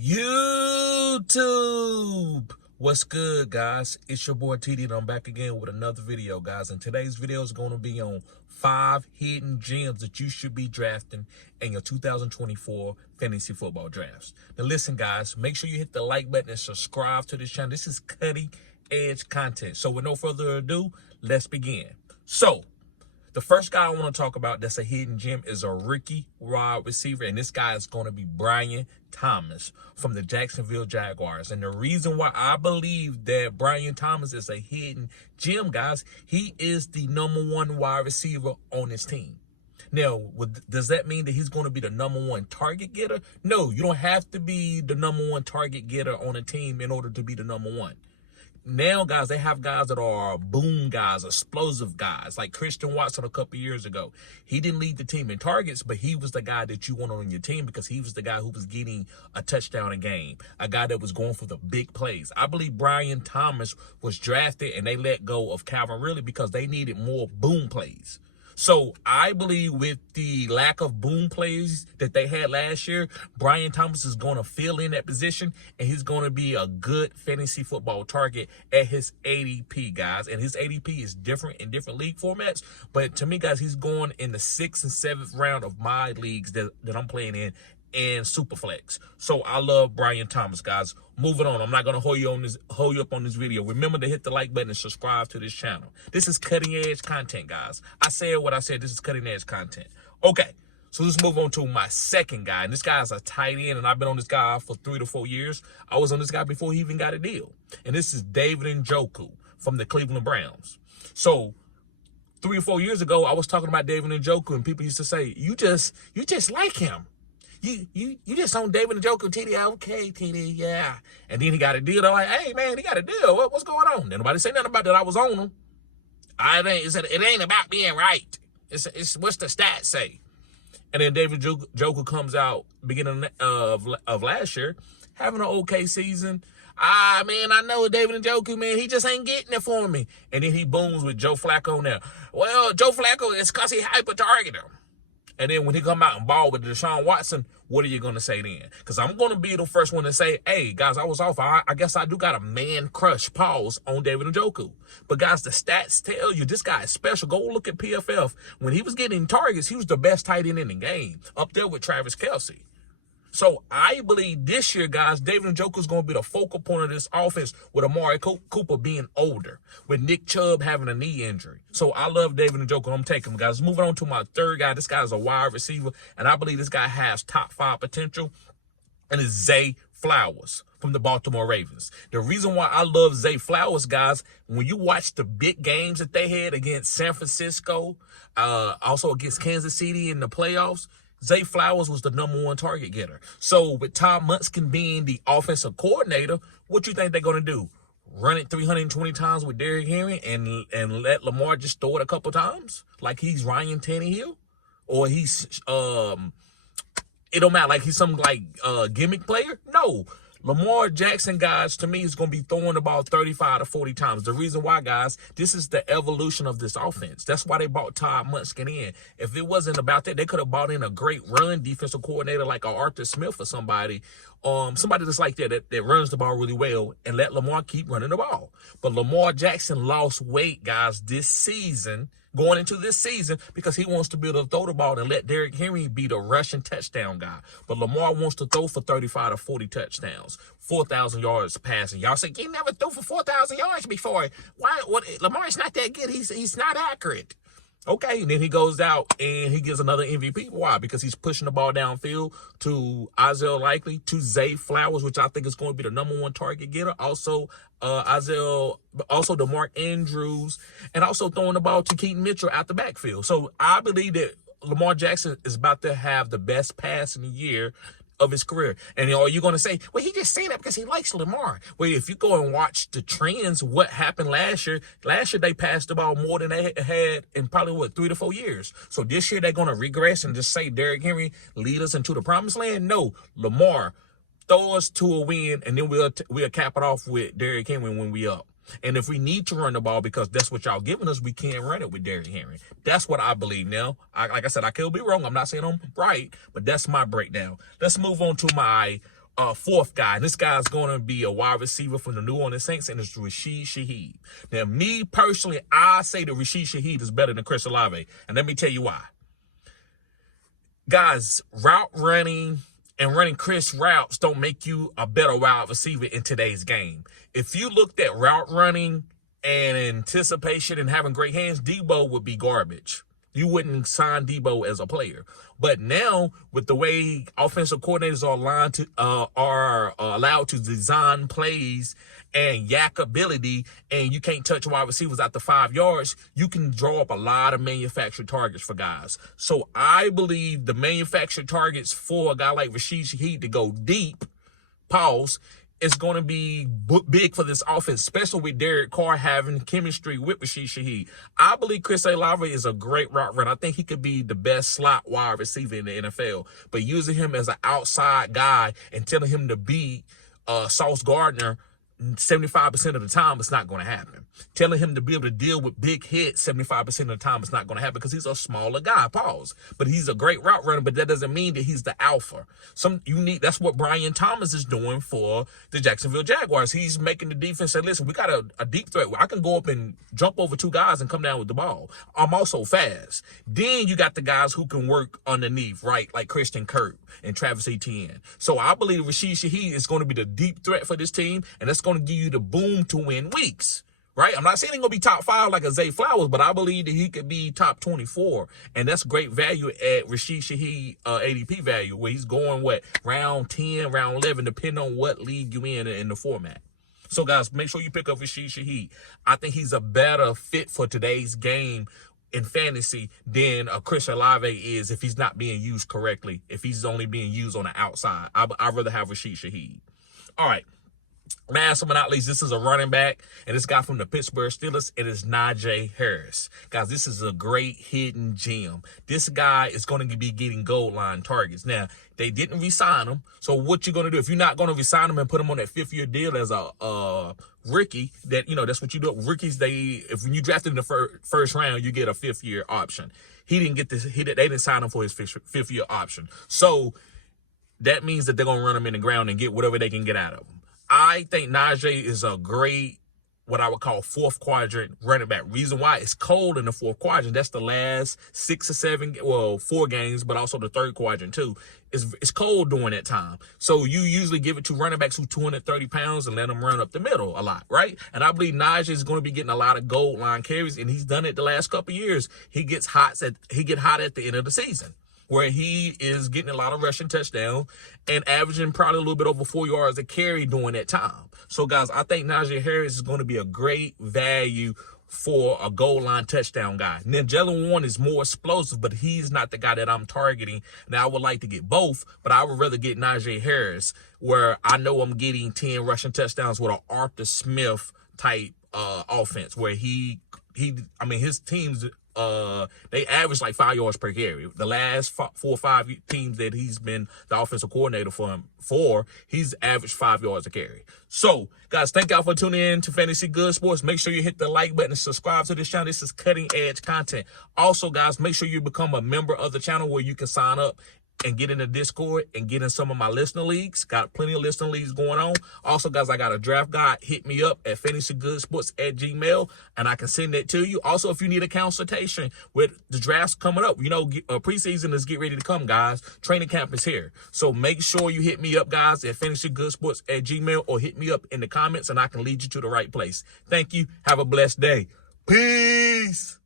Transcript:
YouTube, what's good, guys? It's your boy TD, and I'm back again with another video, guys. And today's video is going to be on 5 hidden gems that you should be drafting in your 2024 fantasy football drafts. Now listen, guys, make sure you hit the like button and subscribe to this channel. This is cutting edge content. So with no further ado, let's begin. So the first guy I want to talk about that's a hidden gem is a rookie wide receiver, and this guy is going to be Brian Thomas from the Jacksonville Jaguars. And the reason why I believe that Brian Thomas is a hidden gem, guys, he is the #1 wide receiver on his team. Now, does that mean that he's going to be the #1 target getter? No, you don't have to be the #1 target getter on a team in order to be the #1. Now, guys, they have guys that are boom guys, explosive guys, like Christian Watson a couple years ago. He didn't lead the team in targets, but he was the guy that you wanted on your team because he was the guy who was getting a touchdown a game, a guy that was going for the big plays. I believe Brian Thomas was drafted and they let go of Calvin Ridley because they needed more boom plays. So I believe with the lack of boom plays that they had last year, Brian Thomas is going to fill in that position, and he's going to be a good fantasy football target at his ADP, guys. And his ADP is different in different league formats. But to me, guys, he's going in the 6th and 7th round of my leagues that I'm playing in and Superflex. So I love Brian Thomas, guys. Moving on, I'm not gonna hold you up on this video. Remember to hit the like button and subscribe to this channel. This is cutting edge content, guys. I said what I said. This is cutting edge content. Okay, so let's move on to my second guy. And this guy is a tight end, and I've been on this guy for 3 to 4 years. I was on this guy before he even got a deal. And this is David Njoku from the Cleveland Browns. So 3 or 4 years ago, I was talking about David Njoku, and people used to say, you just like him. You just on David Njoku, TD. Okay, TD, yeah. And then he got a deal. They're like, hey, man, he got a deal. What's going on? Then nobody say nothing about that. I was on him. It ain't about being right. It's what's the stats say. And then David Njoku comes out beginning of last year, having an okay season. Man, I know David Njoku, man, he just ain't getting it for me. And then he booms with Joe Flacco now. Well, Joe Flacco, it's because he hyper-targeted him. And then when he come out and ball with Deshaun Watson, what are you going to say then? Because I'm going to be the first one to say, hey, guys, I was off. I guess I do got a man crush, pause, on David Njoku. But, guys, the stats tell you this guy is special. Go look at PFF. When he was getting targets, he was the best tight end in the game, up there with Travis Kelce. So I believe this year, guys, David Njoku is going to be the focal point of this offense with Amari Cooper being older, with Nick Chubb having a knee injury. So I love David Njoku. I'm taking him, guys. Moving on to my third guy. This guy is a wide receiver, and I believe this guy has top 5 potential, and it's Zay Flowers from the Baltimore Ravens. The reason why I love Zay Flowers, guys, when you watch the big games that they had against San Francisco, also against Kansas City in the playoffs, Zay Flowers was the #1 target getter. So with Tom Munskin being the offensive coordinator, what you think they're going to do? Run it 320 times with Derrick Henry and let Lamar just throw it a couple times? Like he's Ryan Tannehill? Or he's, it don't matter, like he's some gimmick player? No. Lamar Jackson, guys, to me, is going to be throwing the ball 35 to 40 times. The reason why, guys, this is the evolution of this offense. That's why they brought Todd Munskin in. If it wasn't about that, they could have brought in a great run defensive coordinator like Arthur Smith or somebody that's like that runs the ball really well and let Lamar keep running the ball. But Lamar Jackson lost weight, guys, this season, going into this season, because he wants to be able to throw the ball and let Derrick Henry be the rushing touchdown guy. But Lamar wants to throw for 35 to 40 touchdowns, 4,000 yards passing. Y'all say, he never threw for 4,000 yards before. Why? Lamar's not that good. He's not accurate. Okay, and then he goes out and he gets another MVP. Why? Because he's pushing the ball downfield to Isaiah Likely, to Zay Flowers, which I think is going to be the #1 target getter. Also, DeMarc Andrews, and also throwing the ball to Keaton Mitchell out the backfield. So I believe that Lamar Jackson is about to have the best pass in the year of his career. And are you going to say, well, he just saying that because he likes Lamar? Well, if you go and watch the trends, what happened last year they passed the ball more than they had in probably, 3 to 4 years. So this year they're going to regress and just say Derrick Henry lead us into the promised land? No, Lamar, throw us to a win, and then we'll cap it off with Derrick Henry when we up. And if we need to run the ball because that's what y'all giving us, we can't run it with Derrick Henry. That's what I believe now. Like I said, I could be wrong. I'm not saying I'm right, but that's my breakdown. Let's move on to my fourth guy, and this guy's going to be a wide receiver from the New Orleans Saints, and it's Rashid Shaheed. Now, me personally, I say that Rashid Shaheed is better than Chris Olave, and let me tell you why. Guys, route running and running crisp routes don't make you a better wide receiver in today's game. If you looked at route running and anticipation and having great hands, Debo would be garbage. You wouldn't sign Debo as a player. But now, with the way offensive coordinators are allowed to design plays and yak ability, and you can't touch wide receivers after 5 yards, you can draw up a lot of manufactured targets for guys. So I believe the manufactured targets for a guy like Rashid Shaheed to go deep, pause, is going to be big for this offense, especially with Derek Carr having chemistry with Rashid Shaheed. I believe Chris Olave is a great route runner. I think he could be the best slot wide receiver in the NFL. But using him as an outside guy and telling him to be Sauce Gardner 75% of the time, it's not going to happen. Telling him to be able to deal with big hits 75% of the time, it's not going to happen because he's a smaller guy, pause. But he's a great route runner, but that doesn't mean that he's the alpha. That's what Brian Thomas is doing for the Jacksonville Jaguars. He's making the defense say, listen, we got a deep threat where I can go up and jump over 2 guys and come down with the ball. I'm also fast. Then you got the guys who can work underneath, right? Like Christian Kirk and Travis Etienne. So I believe Rashid Shaheed is going to be the deep threat for this team, and that's going to give you the boom to win weeks, right? I'm not saying he's going to be top 5 like a Zay Flowers, but I believe that he could be top 24, and that's great value at Rashid Shaheed ADP value, where he's going, round 10, round 11, depending on what league you in the format. So, guys, make sure you pick up Rashid Shaheed. I think he's a better fit for today's game in fantasy than Chris Olave is if he's not being used correctly, if he's only being used on the outside. I'd rather have Rashid Shaheed. All right. Last but not least, this is a running back, and this guy from the Pittsburgh Steelers. It is Najee Harris. Guys, this is a great hidden gem. This guy is going to be getting goal line targets. Now, they didn't re-sign him, so what you're going to do, if you're not going to re-sign him and put him on that 5th-year deal as a rookie, that's what you do. Rookies, if you drafted in the first round, you get a 5th-year option. He didn't get this. They didn't sign him for his 5th-year option. So that means that they're going to run him in the ground and get whatever they can get out of him. I think Najee is a great, what I would call 4th quadrant running back. Reason why, it's cold in the 4th quadrant. That's the last 6 or 7, 4 games, but also the 3rd quadrant too. It's cold during that time. So you usually give it to running backs who 230 pounds and let them run up the middle a lot, right? And I believe Najee is going to be getting a lot of goal line carries, and he's done it the last couple of years. He get hot at the end of the season, where he is getting a lot of rushing touchdowns and averaging probably a little bit over 4 yards a carry during that time. So, guys, I think Najee Harris is going to be a great value for a goal line touchdown guy. Now, Jalen Warren is more explosive, but he's not the guy that I'm targeting. Now, I would like to get both, but I would rather get Najee Harris, where I know I'm getting 10 rushing touchdowns with an Arthur Smith type offense, where his teams, they average like 5 yards per carry. The last 4 or 5 teams that he's been the offensive coordinator for, he's averaged 5 yards a carry. So, guys, thank y'all for tuning in to Fantasy Good Sports. Make sure you hit the like button and subscribe to this channel. This is cutting edge content. Also, guys, make sure you become a member of the channel where you can sign up and get in the Discord and get in some of my listener leagues. Got plenty of listener leagues going on. Also, guys, I got a draft guide. Hit me up at fantasygoodsports@gmail.com, and I can send that to you. Also, if you need a consultation with the drafts coming up, preseason is get ready to come, guys. Training camp is here. So make sure you hit me up, guys, at fantasygoodsports@gmail.com, or hit me up in the comments, and I can lead you to the right place. Thank you. Have a blessed day. Peace.